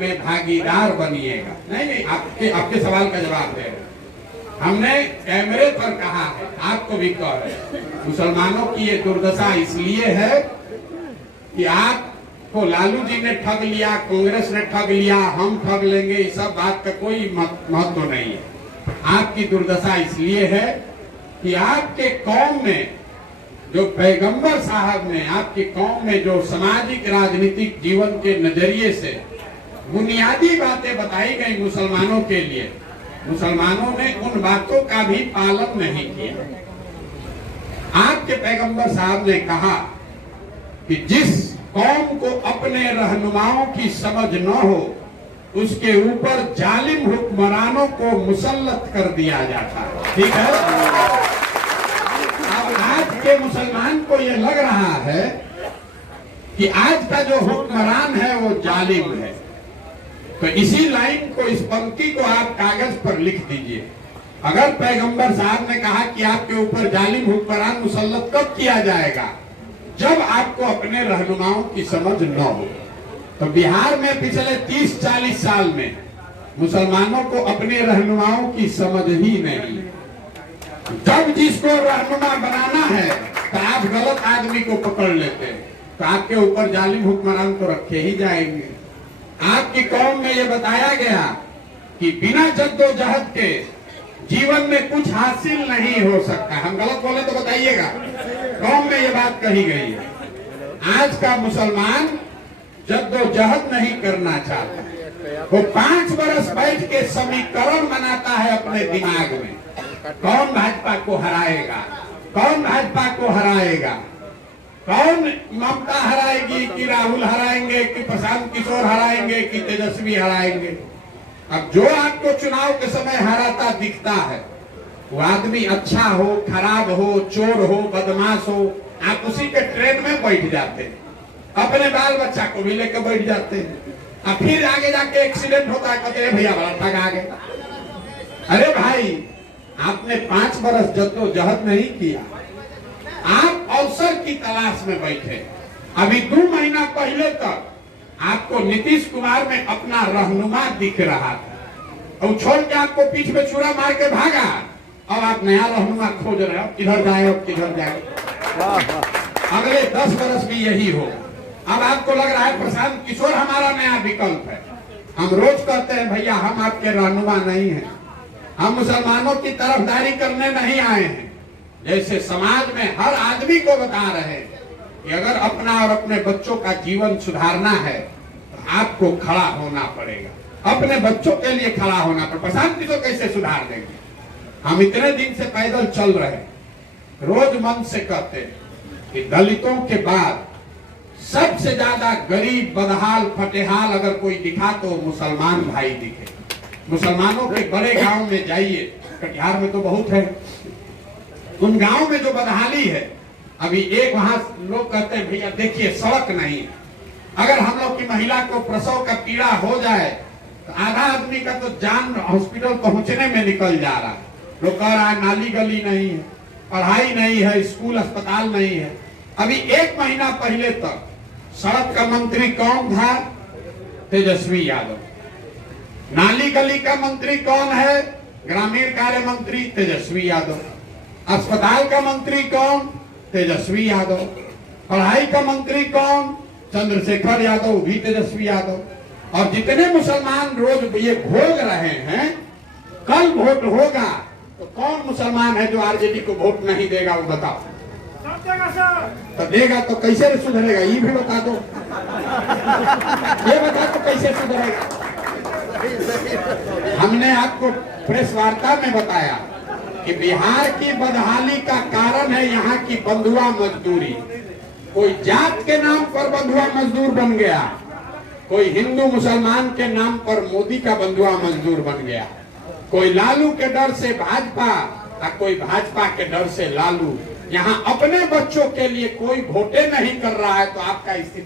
में भागीदार बनिएगा। नहीं, आपके सवाल का जवाब दे रहे। हमने कैमरे पर कहा है, आपको भी कह रहे हैं, मुसलमानों की ये दुर्दशा इसलिए है कि आपको लालू जी ने ठग लिया, कांग्रेस ने ठग लिया, हम ठग लेंगे, इस सब बात का कोई महत्व नहीं है। आपकी दुर्दशा इसलिए है कि आपके कौम में जो पैगंबर साहब ने आपकी कौम में जो सामाजिक राजनीतिक जीवन के नजरिए से बुनियादी बातें बताई गई मुसलमानों के लिए, मुसलमानों ने उन बातों का भी पालन नहीं किया। आपके पैगंबर साहब ने कहा कि जिस कौम को अपने रहनुमाओं की समझ न हो उसके ऊपर जालिम हुक्मरानों को मुसल्लत कर दिया जाता है। ठीक है, अब आज के मुसलमान को यह लग रहा है कि आज का जो हुक्मरान है वो जालिम है। तो इसी लाइन को, इस पंक्ति को आप कागज पर लिख दीजिए। अगर पैगंबर साहब ने कहा कि आपके ऊपर जालिम हुक्मरान मुसल्लत कब किया जाएगा? जब आपको अपने रहनुमाओं की समझ न हो। तो बिहार में पिछले 30-40 साल में मुसलमानों को अपने रहनुमाओं की समझ ही नहीं। जब जिसको रहनुमा बनाना है तो आप गलत आदमी को पकड़ लेते हैं, तो आपके ऊपर जालिम हुक्मरान तो रखे ही जाएंगे। आपकी कौम में यह बताया गया कि बिना जद्दोजहद के जीवन में कुछ हासिल नहीं हो सकता। हम गलत बोले तो बताइएगा, कौम में यह बात कही गई है। आज का मुसलमान जद्दोजहद नहीं करना चाहता, वो 5 बरस बैठ के समीकरण बनाता है अपने दिमाग में, कौन भाजपा को हराएगा, कौन भाजपा को हराएगा, कौन ममता हराएगी, कि राहुल हराएंगे, कि प्रशांत किशोर हराएंगे, कि तेजस्वी हराएंगे। अब जो आपको चुनाव के समय हराता दिखता है वो आदमी अच्छा हो, खराब हो, चोर हो, बदमाश हो, आप उसी के ट्रेन में बैठ जाते हैं, अपने बाल बच्चा को भी लेकर बैठ जाते हैं। अब फिर आगे जाके एक्सीडेंट होता है, कहते हैं भैया बड़ा ठग आ गया। अरे भाई, आपने 5 बरस जद्दोजहद नहीं किया, आप अवसर की तलाश में बैठे। अभी 2 महीना पहले तक आपको नीतीश कुमार में अपना रहनुमा दिख रहा था और छोड़ के आपको पीठ पे छुरा मार के भागा। अब आप नया रहनुमा खोज रहे हो, किधर जाए, अब किधर जाए। अगले 10 बरस भी यही हो। अब आपको लग रहा है प्रशांत किशोर हमारा नया विकल्प है। हम रोज कहते हैं भैया हम आपके रहनुमा नहीं हैं, हम मुसलमानों की तरफदारी करने नहीं आए हैं। जैसे समाज में हर आदमी को बता रहे हैं कि अगर अपना और अपने बच्चों का जीवन सुधारना है तो आपको खड़ा होना पड़ेगा, अपने बच्चों के लिए खड़ा होना पड़ेगा। प्रशांत किशोर कैसे सुधार देंगे? हम इतने दिन से पैदल चल रहे, रोज मन से कहते हैं कि दलितों के बाद सबसे ज्यादा गरीब, बदहाल, फटेहाल अगर कोई दिखा तो मुसलमान भाई दिखे। मुसलमानों के बड़े गांव में जाइए, कटिहार में तो बहुत है, उन गांव में जो बदहाली है, अभी एक वहां लोग कहते हैं भैया देखिए सड़क नहीं है, अगर हम लोग की महिला को प्रसव का पीड़ा हो जाए तो आधा आदमी का तो जान हॉस्पिटल पहुंचने में निकल जा रहा है। लोग कह रहा है नाली गली नहीं है, पढ़ाई नहीं है, स्कूल अस्पताल नहीं है। अभी 1 महीना पहले तक सड़क का मंत्री कौन था? तेजस्वी यादव। नाली गली का मंत्री कौन है? ग्रामीण कार्य मंत्री तेजस्वी यादव। अस्पताल का मंत्री कौन? तेजस्वी यादव। पढ़ाई का मंत्री कौन? चंद्रशेखर यादव, भी तेजस्वी यादव। और जितने मुसलमान रोज ये भोग रहे हैं, कल वोट होगा तो कौन मुसलमान है जो आरजेडी को वोट नहीं देगा? वो बताओ। तो देगा तो कैसे सुधरेगा? ये भी बता दो, ये बता दो कैसे सुधरेगा। हमने आपको प्रेस वार्ता में बताया कि बिहार की बदहाली का कारण है यहाँ की बंधुआ मजदूरी। कोई जात के नाम पर बंधुआ मजदूर बन गया, कोई हिंदू मुसलमान के नाम पर मोदी का बंधुआ मजदूर बन गया, कोई लालू के डर से भाजपा और कोई भाजपा के डर से लालू। यहाँ अपने बच्चों के लिए कोई वोटे नहीं कर रहा है, तो आपका स्थिति